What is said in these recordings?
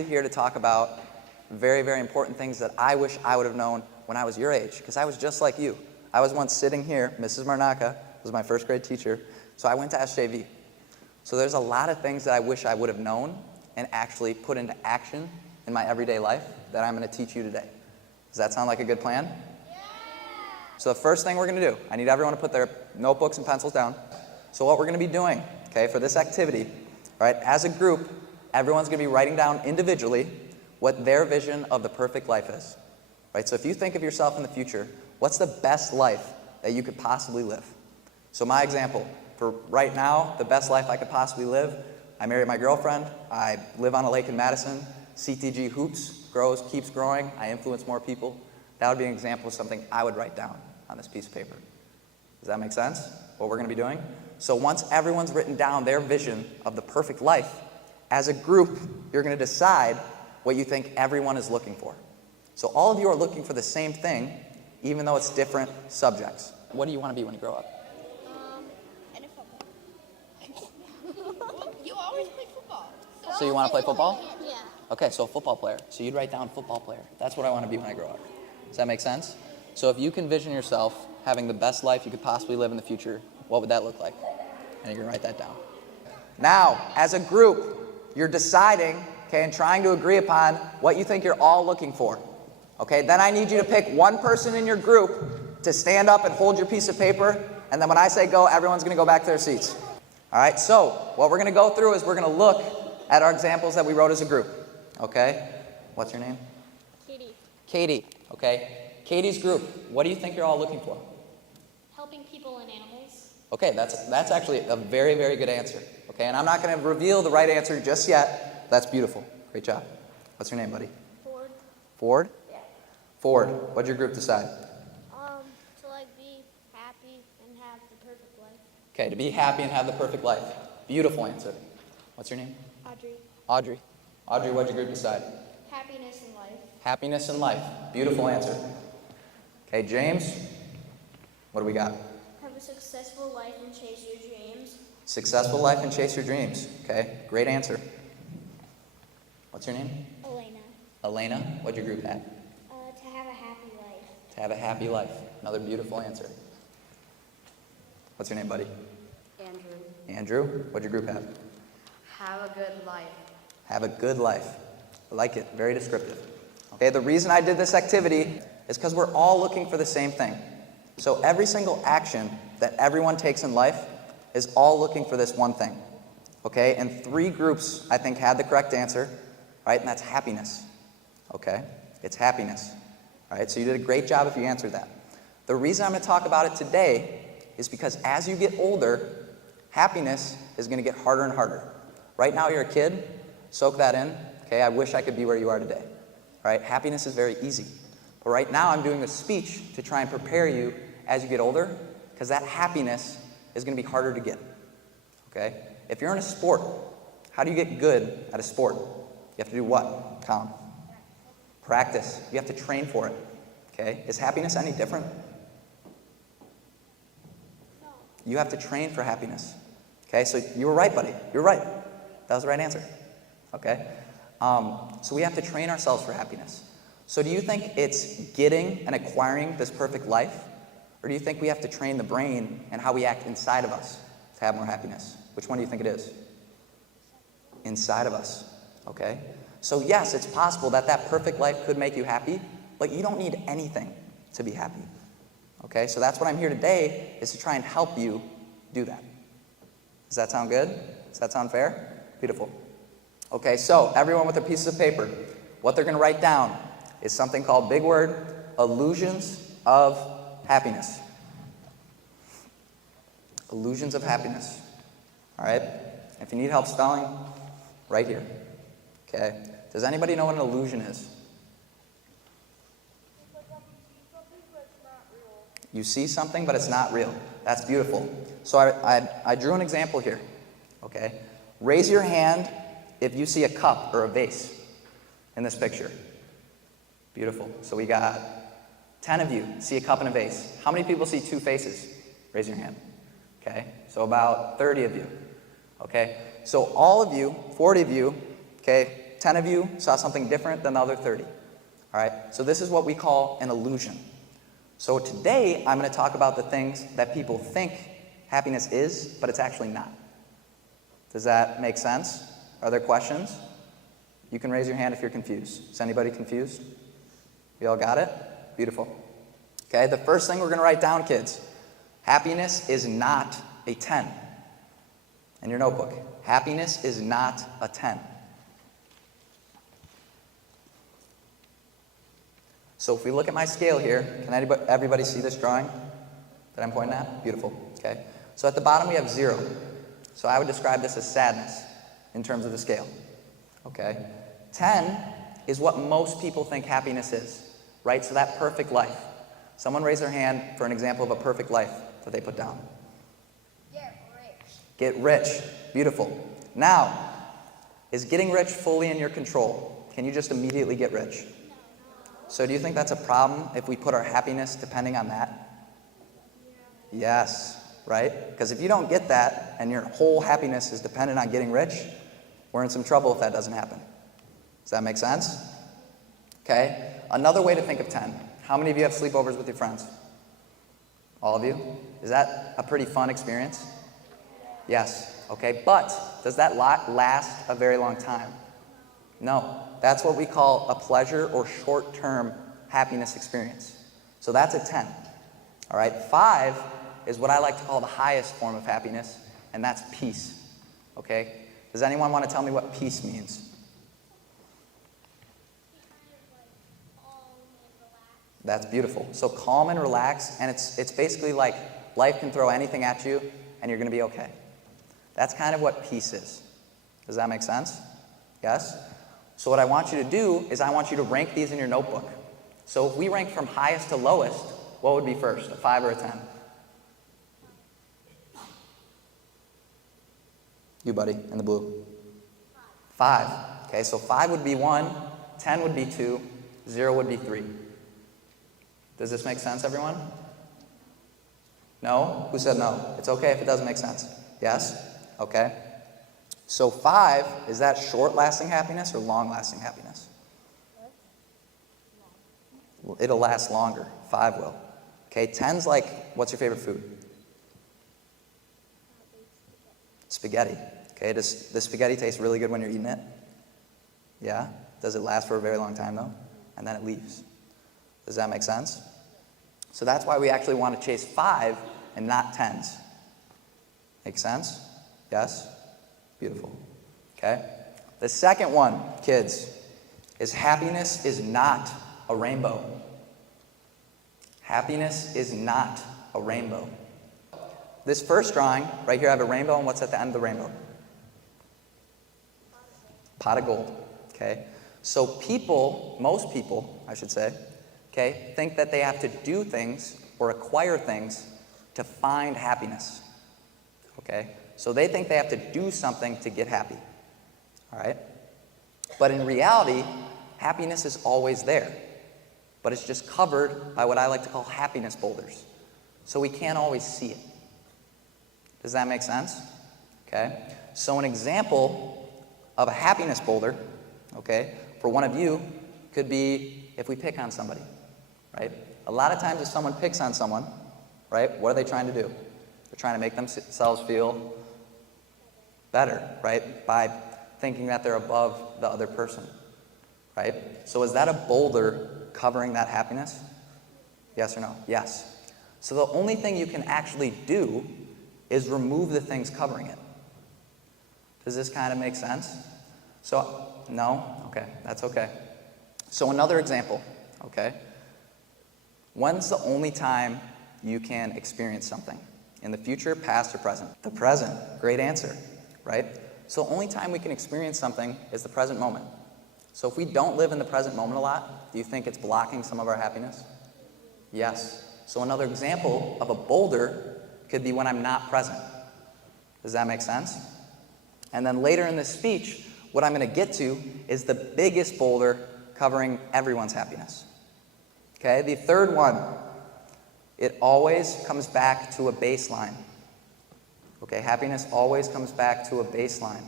Here to talk about very, very important things that I wish I would have known when I was your age, because I was just like you. I was once sitting here, Mrs. Marnaka was my first grade teacher, so I went to SJV. So there's a lot of things that I wish I would have known and actually put into action in my everyday life that I'm going to teach you today. Does that sound like a good plan? Yeah. So the first thing we're going to do, I need everyone to put their notebooks and pencils down. So what we're going to be doing, okay, for this activity, all right, as a group, everyone's going to be writing down individually what their vision of the perfect life is. Right? So if you think of yourself in the future, what's the best life that you could possibly live? So my example, for right now, the best life I could possibly live, I married my girlfriend, I live on a lake in Madison, CTG hoops, grows, keeps growing, I influence more people. That would be an example of something I would write down on this piece of paper. Does that make sense? What we're going to be doing? So once everyone's written down their vision of the perfect life, as a group, you're going to decide what you think everyone is looking for. So all of you are looking for the same thing, even though it's different subjects. What do you want to be when you grow up? NFL. You always play football. So you want to play football? Yeah. Okay, so a football player. So you'd write down football player. That's what I want to be when I grow up. Does that make sense? So if you can vision yourself having the best life you could possibly live in the future, what would that look like? And you're going to write that down. Now, as a group, you're deciding, okay, and trying to agree upon what you think you're all looking for. Okay, then I need you to pick one person in your group to stand up and hold your piece of paper, and then when I say go, everyone's going to go back to their seats. All right, so what we're going to go through is we're going to look at our examples that we wrote as a group. Okay, what's your name? Katie. Katie, okay. Katie's group, what do you think you're all looking for? Helping people and animals. Okay, that's actually a very, very good answer. Okay, and I'm not going to reveal the right answer just yet. That's beautiful. Great job. What's your name, buddy? Ford. Ford? Yeah. Ford, what'd your group decide? To be happy and have the perfect life. Okay, to be happy and have the perfect life. Beautiful answer. What's your name? Audrey. Audrey. Audrey, what'd your group decide? Happiness in life. Happiness in life. Beautiful answer. Okay, James, what do we got? Have a successful life and chase your dreams. Successful life and chase your dreams. Okay, great answer. What's your name? Elena. Elena, what'd your group have? To have a happy life. To have a happy life. Another beautiful answer. What's your name, buddy? Andrew. Andrew, what'd your group have? Have a good life. Have a good life. I like it. Very descriptive. Okay, the reason I did this activity is because we're all looking for the same thing. So every single action that everyone takes in life is all looking for this one thing. Okay, and 3 groups, I think, had the correct answer, right? And that's happiness. Okay, it's happiness. All right, so you did a great job if you answered that. The reason I'm going to talk about it today is because as you get older, happiness is going to get harder and harder. Right now you're a kid, soak that in. Okay, I wish I could be where you are today. All right, happiness is very easy. But right now I'm doing this speech to try and prepare you as you get older, because that happiness is going to be harder to get. Okay? If you're in a sport, how do you get good at a sport? You have to do what, Tom? Practice. You have to train for it. Okay? Is happiness any different? No. You have to train for happiness. Okay? So you were right, buddy. You were right. That was the right answer. Okay? So we have to train ourselves for happiness. So do you think it's getting and acquiring this perfect life? Or do you think we have to train the brain and how we act inside of us to have more happiness? Which one do you think it is? Inside of us. Okay? So yes, it's possible that that perfect life could make you happy, but you don't need anything to be happy. Okay? So that's what I'm here today, is to try and help you do that. Does that sound good? Does that sound fair? Beautiful. Okay, so everyone with their pieces of paper, what they're going to write down is something called, big word, illusions of happiness. Illusions of happiness. All right? If you need help spelling, right here. Okay? Does anybody know what an illusion is? You see something, but it's not real. That's beautiful. So I drew an example here. Okay? Raise your hand if you see a cup or a vase in this picture. Beautiful. So we got 10 of you see a cup and a vase. How many people see 2 faces? Raise your hand. Okay, so about 30 of you. Okay, so all of you, 40 of you, okay, 10 of you saw something different than the other 30. All right, so this is what we call an illusion. So today, I'm going to talk about the things that people think happiness is, but it's actually not. Does that make sense? Are there questions? You can raise your hand if you're confused. Is anybody confused? We all got it? Beautiful. Okay, the first thing we're going to write down, kids, happiness is not a 10 in your notebook. Happiness is not a 10. So if we look at my scale here, can everybody see this drawing that I'm pointing at? Beautiful. Okay. So at the bottom we have 0. So I would describe this as sadness in terms of the scale. Okay. 10 is what most people think happiness is, right? So that perfect life. Someone raise their hand for an example of a perfect life that they put down. Get rich. Get rich. Beautiful. Now, is getting rich fully in your control? Can you just immediately get rich? So do you think that's a problem if we put our happiness depending on that? Yes, right? Because if you don't get that and your whole happiness is dependent on getting rich, we're in some trouble if that doesn't happen. Does that make sense? Okay. Another way to think of 10. How many of you have sleepovers with your friends? All of you? Is that a pretty fun experience? Yes. Okay. But does that last a very long time? No. That's what we call a pleasure or short-term happiness experience. So that's a 10. All right, 5 is what I like to call the highest form of happiness, and that's peace. Okay? Does anyone want to tell me what peace means? That's beautiful. So calm and relax, and it's basically like life can throw anything at you, and you're going to be okay. That's kind of what peace is. Does that make sense? Yes? So what I want you to do is I want you to rank these in your notebook. So if we rank from highest to lowest, what would be first, a 5 or a 10? You, buddy, in the blue. 5. Okay, so 5 would be 1, 10 would be 2, 0 would be 3. Does this make sense, everyone? No? Who said no? It's okay if it doesn't make sense. Yes? Okay. So 5, is that short-lasting happiness or long-lasting happiness? It'll last longer. 5 will. Okay, 10's like, what's your favorite food? Spaghetti. Okay, does the spaghetti taste really good when you're eating it? Yeah? Does it last for a very long time, though? And then it leaves. Does that make sense? So that's why we actually want to chase 5 and not 10s. Make sense? Yes? Beautiful. Okay? The second one, kids, is happiness is not a rainbow. Happiness is not a rainbow. This first drawing, right here I have a rainbow, and what's at the end of the rainbow? Pot of gold. Okay? So people, most people, I should say, okay, think that they have to do things or acquire things to find happiness. Okay? So they think they have to do something to get happy. All right? But in reality, happiness is always there. But it's just covered by what I like to call happiness boulders. So we can't always see it. Does that make sense? Okay? So an example of a happiness boulder, okay, for one of you could be if we pick on somebody, right? A lot of times if someone picks on someone, right, what are they trying to do? They're trying to make themselves feel better, right, by thinking that they're above the other person, right? So is that a boulder covering that happiness? Yes or no? Yes. So the only thing you can actually do is remove the things covering it. Does this kind of make sense? So, no? Okay, that's okay. So another example, okay? When's the only time you can experience something? In the future, past, or present? The present. Great answer, right? So the only time we can experience something is the present moment. So if we don't live in the present moment a lot, do you think it's blocking some of our happiness? Yes. So another example of a boulder could be when I'm not present. Does that make sense? And then later in this speech, what I'm going to get to is the biggest boulder covering everyone's happiness. Okay, the third one, it always comes back to a baseline. Okay, happiness always comes back to a baseline.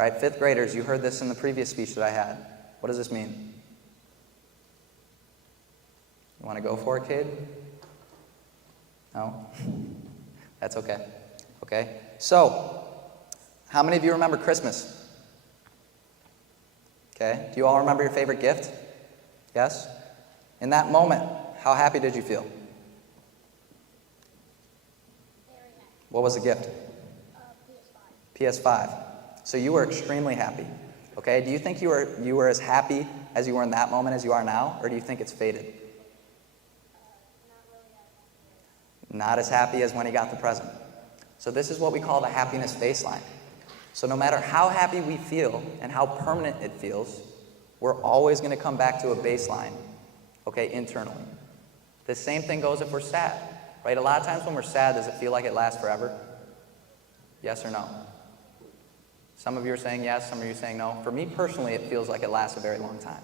All right, fifth graders, you heard this in the previous speech that I had. What does this mean? You want to go for it, kid? No? That's okay. Okay? So, how many of you remember Christmas? Okay? Do you all remember your favorite gift? Yes? In that moment, how happy did you feel? Very happy. What was the gift? PS5. PS5. So you were extremely happy. Okay? Do you think you were as happy as you were in that moment as you are now, or do you think it's faded? Not really happy. Not as happy as when he got the present. So this is what we call the happiness baseline. So no matter how happy we feel and how permanent it feels, we're always going to come back to a baseline, okay, internally. The same thing goes if we're sad, right? A lot of times when we're sad, does it feel like it lasts forever? Yes or no? Some of you are saying yes, some of you are saying no. For me personally, it feels like it lasts a very long time.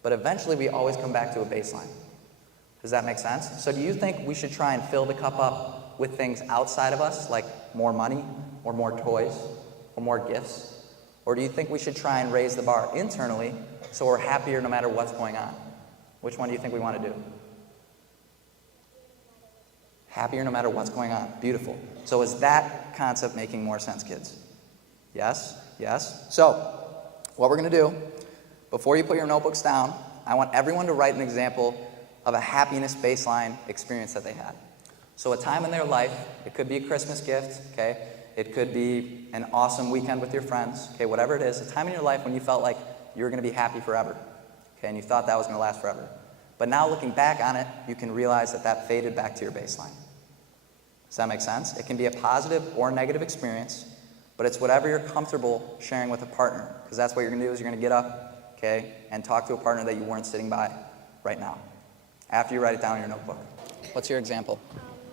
But eventually, we always come back to a baseline. Does that make sense? So do you think we should try and fill the cup up with things outside of us, like more money, or more toys, or more gifts? Or do you think we should try and raise the bar internally so we're happier no matter what's going on? Which one do you think we want to do? Happier no matter what's going on. Beautiful. So is that concept making more sense, kids? Yes? Yes? So, what we're going to do, before you put your notebooks down, I want everyone to write an example of a happiness baseline experience that they had. So a time in their life, it could be a Christmas gift, okay? It could be an awesome weekend with your friends, okay? Whatever it is, a time in your life when you felt like you were going to be happy forever, okay? And you thought that was going to last forever. But now looking back on it, you can realize that that faded back to your baseline. Does that make sense? It can be a positive or negative experience, but it's whatever you're comfortable sharing with a partner, because that's what you're going to do is you're going to get up, okay, and talk to a partner that you weren't sitting by right now, after you write it down in your notebook. What's your example?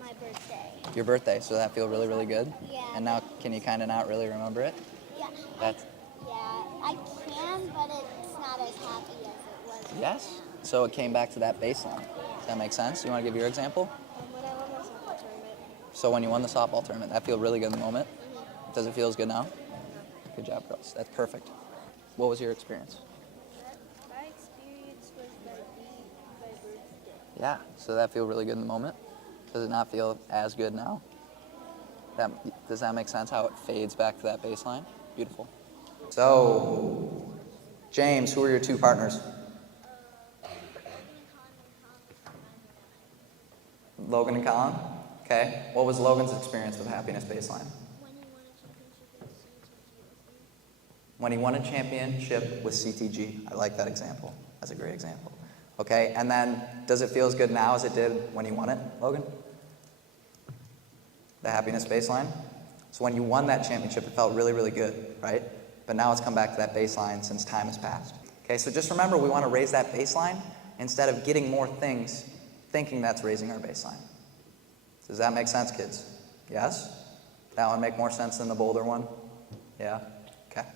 My birthday. Your birthday, so that feel really, really good? Yeah. And now, can you kind of not really remember it? Yeah. That's, Yeah, I can, but it's not as happy as it was. yes? So it came back to that baseline. Does that make sense? You want to give your example? When I won the softball tournament. So when you won the softball tournament, that feel really good in the moment? Does it feel as good now? Good job, girls. That's perfect. What was your experience? My experience was my birthday. Yeah, so that feel really good in the moment? Does it not feel as good now? Does that make sense, how it fades back to that baseline? Beautiful. So, James, who are your two partners? Logan and Colin? Okay. What was Logan's experience with happiness baseline? When he won a championship with CTG. When he won a championship with CTG. I like that example. That's a great example. Okay, and then does it feel as good now as it did when he won it, Logan? The happiness baseline? So when you won that championship, it felt really, really good, right? But now it's come back to that baseline since time has passed. Okay, so just remember, we want to raise that baseline instead of getting more things, thinking that's raising our baseline. Does that make sense, kids? Yes? That one make more sense than the Boulder one? Yeah? Okay.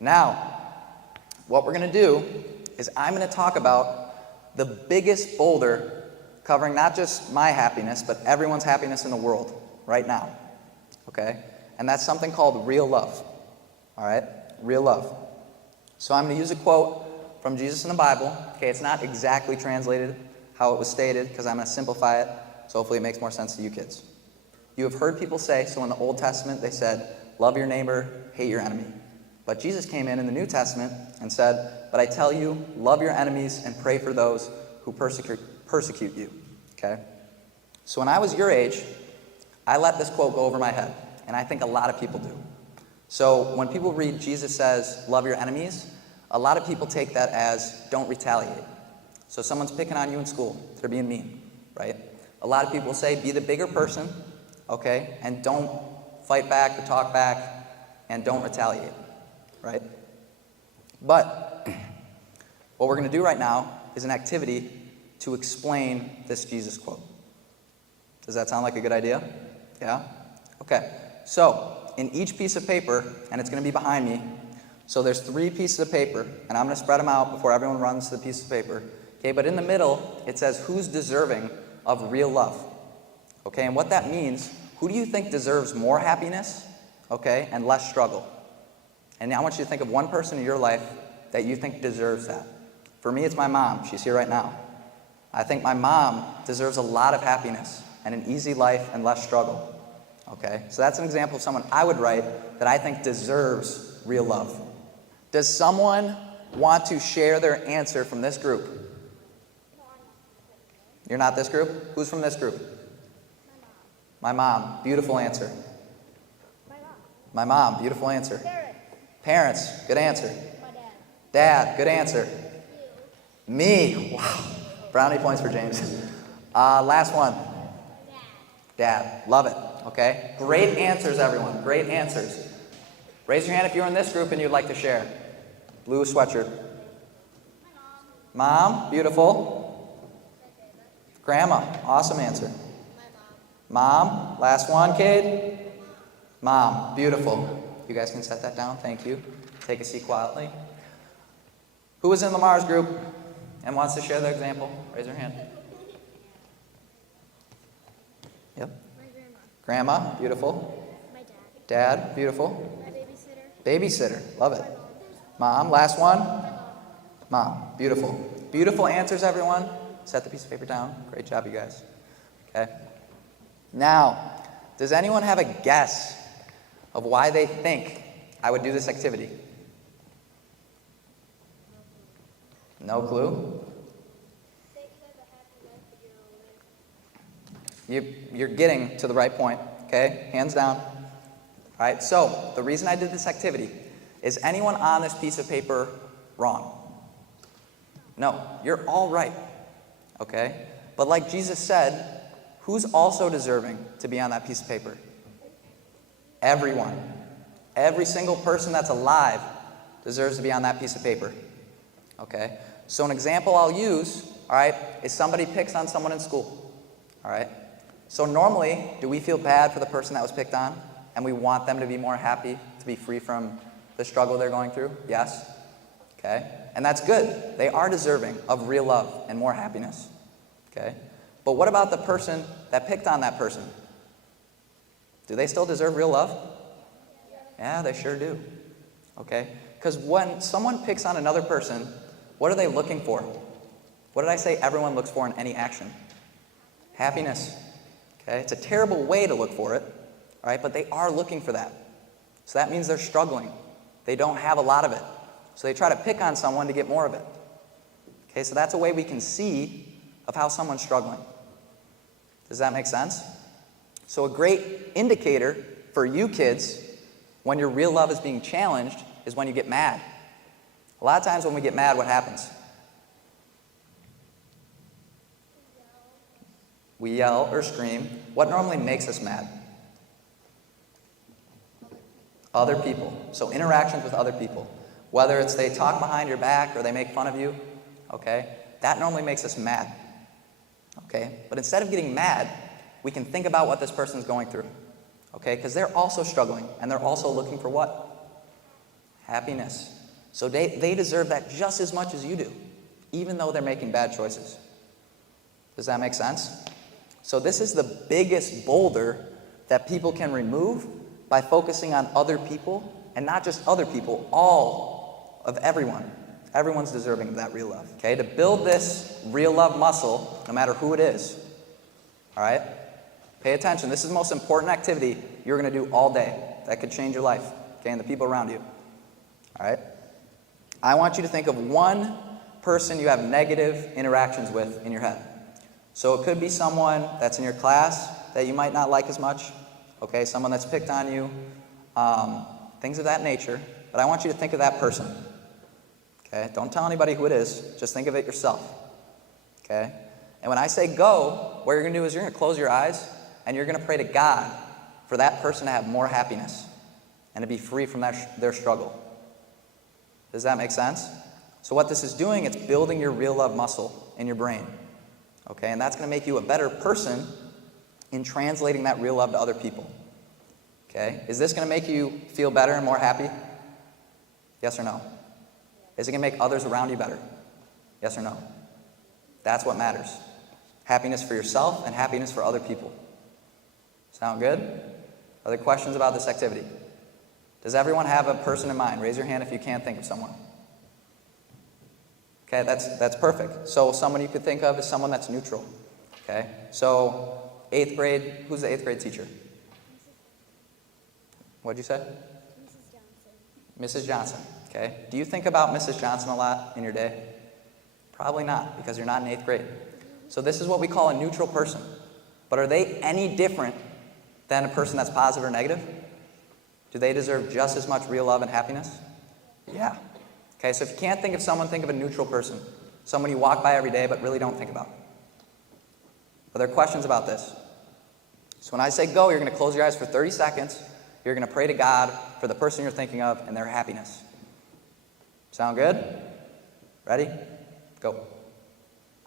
Now, what we're going to do is I'm going to talk about the biggest boulder covering not just my happiness, but everyone's happiness in the world right now. Okay? And that's something called real love. All right? Real love. So I'm going to use a quote from Jesus in the Bible. Okay, it's not exactly translated how it was stated because I'm going to simplify it, so hopefully it makes more sense to you kids. You have heard people say, so in the Old Testament they said, love your neighbor, hate your enemy. But Jesus came in the New Testament and said, but I tell you, love your enemies and pray for those who persecute you. Okay? So when I was your age, I let this quote go over my head, and I think a lot of people do. So when people read Jesus says, love your enemies, a lot of people take that as don't retaliate. So someone's picking on you in school, they're being mean, right? A lot of people say be the bigger person, okay, and don't fight back or talk back, and don't retaliate, right? But what we're going to do right now is an activity to explain this Jesus quote. Does that sound like a good idea? Yeah? Okay. So, in each piece of paper, and it's going to be behind me, so there's 3 pieces of paper, and I'm going to spread them out before everyone runs to the piece of paper. Okay, but in the middle, it says who's deserving of real love. Okay, and what that means, who do you think deserves more happiness, okay, and less struggle? And I want you to think of one person in your life that you think deserves that. For me, it's my mom. She's here right now. I think my mom deserves a lot of happiness and an easy life and less struggle. Okay? So that's an example of someone I would write that I think deserves real love. Does someone want to share their answer from this group? You're not this group? Who's from this group? My mom. Beautiful answer. My mom. Beautiful answer. Parents. Good answer. Dad. Good answer. Me. Wow. Brownie points for James. Last one. Dad. Love it. Okay? Great answers, everyone. Great answers. Raise your hand if you're in this group and you'd like to share. Blue sweatshirt. Mom. Beautiful. Grandma. Awesome answer. Mom. Last one, Cade. Mom. Beautiful. You guys can set that down. Thank you. Take a seat quietly. Who was in the Mars group and wants to share their example? Raise your hand. Yep. My Grandma. Beautiful. my Dad. Beautiful. my babysitter, Babysitter. Love it. Mom. Last one. Mom. Beautiful. Beautiful answers, everyone. Set the piece of paper down. Great job, you guys. Okay. Now, does anyone have a guess of why they think I would do this activity? No clue? You're getting to the right point, okay? Hands down. All right, so the reason I did this activity, is anyone on this piece of paper wrong? No, you're all right, okay? But like Jesus said, who's also deserving to be on that piece of paper? Everyone. Every single person that's alive deserves to be on that piece of paper, okay? So an example I'll use, all right, is somebody picks on someone in school, all right? So normally, do we feel bad for the person that was picked on? And we want them to be more happy, to be free from the struggle they're going through? Yes? Okay? And that's good. They are deserving of real love and more happiness. Okay? But what about the person that picked on that person? Do they still deserve real love? Yeah, they sure do. Okay? Because when someone picks on another person, what are they looking for? What did I say everyone looks for in any action? Happiness. Okay? It's a terrible way to look for it, right? But they are looking for that. So that means they're struggling. They don't have a lot of it. So they try to pick on someone to get more of it. Okay, so that's a way we can see of how someone's struggling. Does that make sense? So a great indicator for you kids when your real love is being challenged is when you get mad. A lot of times when we get mad, what happens? We yell or scream. What normally makes us mad? Other people. So interactions with other people. Whether it's they talk behind your back or they make fun of you, okay? That normally makes us mad, okay? But instead of getting mad, we can think about what this person's going through, okay? Because they're also struggling, and they're also looking for what? Happiness. So they deserve that just as much as you do, even though they're making bad choices. Does that make sense? So this is the biggest boulder that people can remove by focusing on other people, and not just other people, all of everyone. Everyone's deserving of that real love. Okay, to build this real love muscle, no matter who it is, all right? Pay attention. This is the most important activity you're going to do all day. That could change your life, okay, and the people around you. All right? I want you to think of one person you have negative interactions with in your head. So it could be someone that's in your class that you might not like as much, okay, someone that's picked on you, things of that nature. But I want you to think of that person. Okay? Don't tell anybody who it is. Just think of it yourself. Okay? And when I say go, what you're going to do is you're going to close your eyes and you're going to pray to God for that person to have more happiness and to be free from their struggle. Does that make sense? So what this is doing, it's building your real love muscle in your brain. Okay? And that's going to make you a better person in translating that real love to other people. Okay? Is this going to make you feel better and more happy? Yes or no? Is it going to make others around you better? Yes or no? That's what matters. Happiness for yourself and happiness for other people. Sound good? Are there questions about this activity? Does everyone have a person in mind? Raise your hand if you can't think of someone. Okay, that's perfect. So someone you could think of is someone that's neutral. Okay, so 8th grade, who's the 8th grade teacher? What'd you say? Mrs. Johnson. Okay, do you think about Mrs. Johnson a lot in your day? Probably not, because you're not in 8th grade. So this is what we call a neutral person. But are they any different than a person that's positive or negative? Do they deserve just as much real love and happiness? Yeah. Okay, so if you can't think of someone, think of a neutral person. Someone you walk by every day but really don't think about. Are there questions about this? So when I say go, you're going to close your eyes for 30 seconds. You're going to pray to God for the person you're thinking of and their happiness. Sound good? Ready? Go.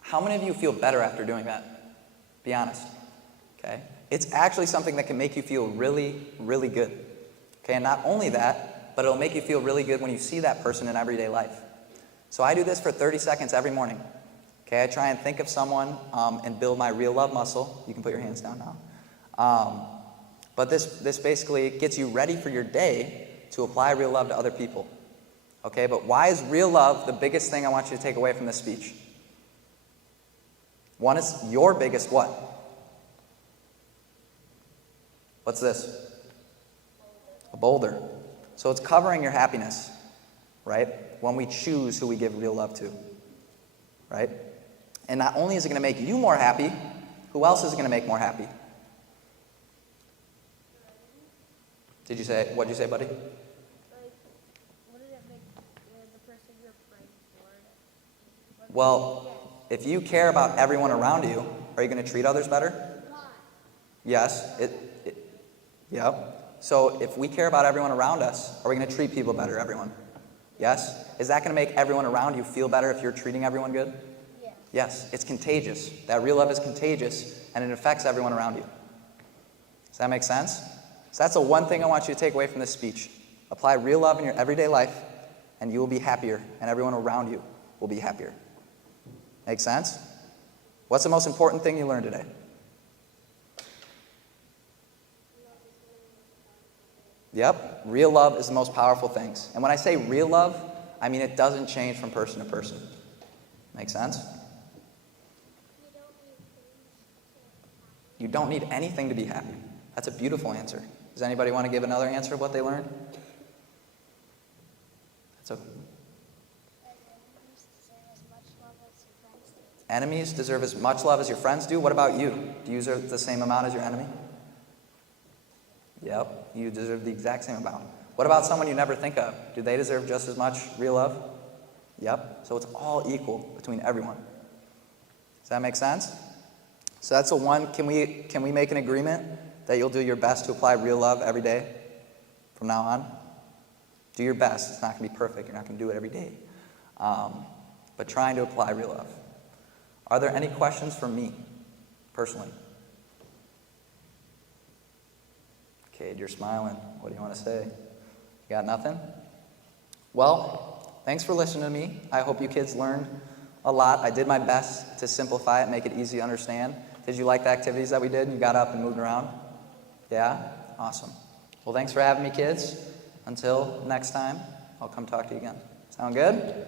How many of you feel better after doing that? Be honest. Okay? It's actually something that can make you feel really, really good. Okay, and not only that, but it'll make you feel really good when you see that person in everyday life. So I do this for 30 seconds every morning. Okay, I try and think of someone and build my real love muscle. You can put your hands down now. But this basically gets you ready for your day to apply real love to other people. Okay, but why is real love the biggest thing I want you to take away from this speech? One is your biggest what? What's this? A boulder. So it's covering your happiness, right? When we choose who we give real love to, right? And not only is it going to make you more happy, who else is it going to make more happy? What did you say, buddy? Like, wouldn't it make the person you're praying for? Well, if you care about everyone around you, are you going to treat others better? Yes. Yep. So if we care about everyone around us, are we going to treat people better, everyone? Yes? Is that going to make everyone around you feel better if you're treating everyone good? Yes. Yes. It's contagious. That real love is contagious, and it affects everyone around you. Does that make sense? So that's the one thing I want you to take away from this speech. Apply real love in your everyday life, and you will be happier, and everyone around you will be happier. Make sense? What's the most important thing you learned today? Yep, real love is the most powerful things. And when I say real love, I mean it doesn't change from person to person. Make sense? You don't need anything to be happy. That's a beautiful answer. Does anybody want to give another answer of what they learned? That's okay. Enemies deserve as much love as your friends do. What about you? Do you deserve the same amount as your enemy? Yep, you deserve the exact same amount. What about someone you never think of? Do they deserve just as much real love? Yep, so it's all equal between everyone. Does that make sense? So that's the one. Can we make an agreement that you'll do your best to apply real love every day from now on? Do your best. It's not going to be perfect. You're not going to do it every day. But trying to apply real love. Are there any questions for me, personally? Cade, you're smiling. What do you want to say? You got nothing? Well, thanks for listening to me. I hope you kids learned a lot. I did my best to simplify it, make it easy to understand. Did you like the activities that we did? You got up and moved around? Yeah? Awesome. Well, thanks for having me, kids. Until next time, I'll come talk to you again. Sound good?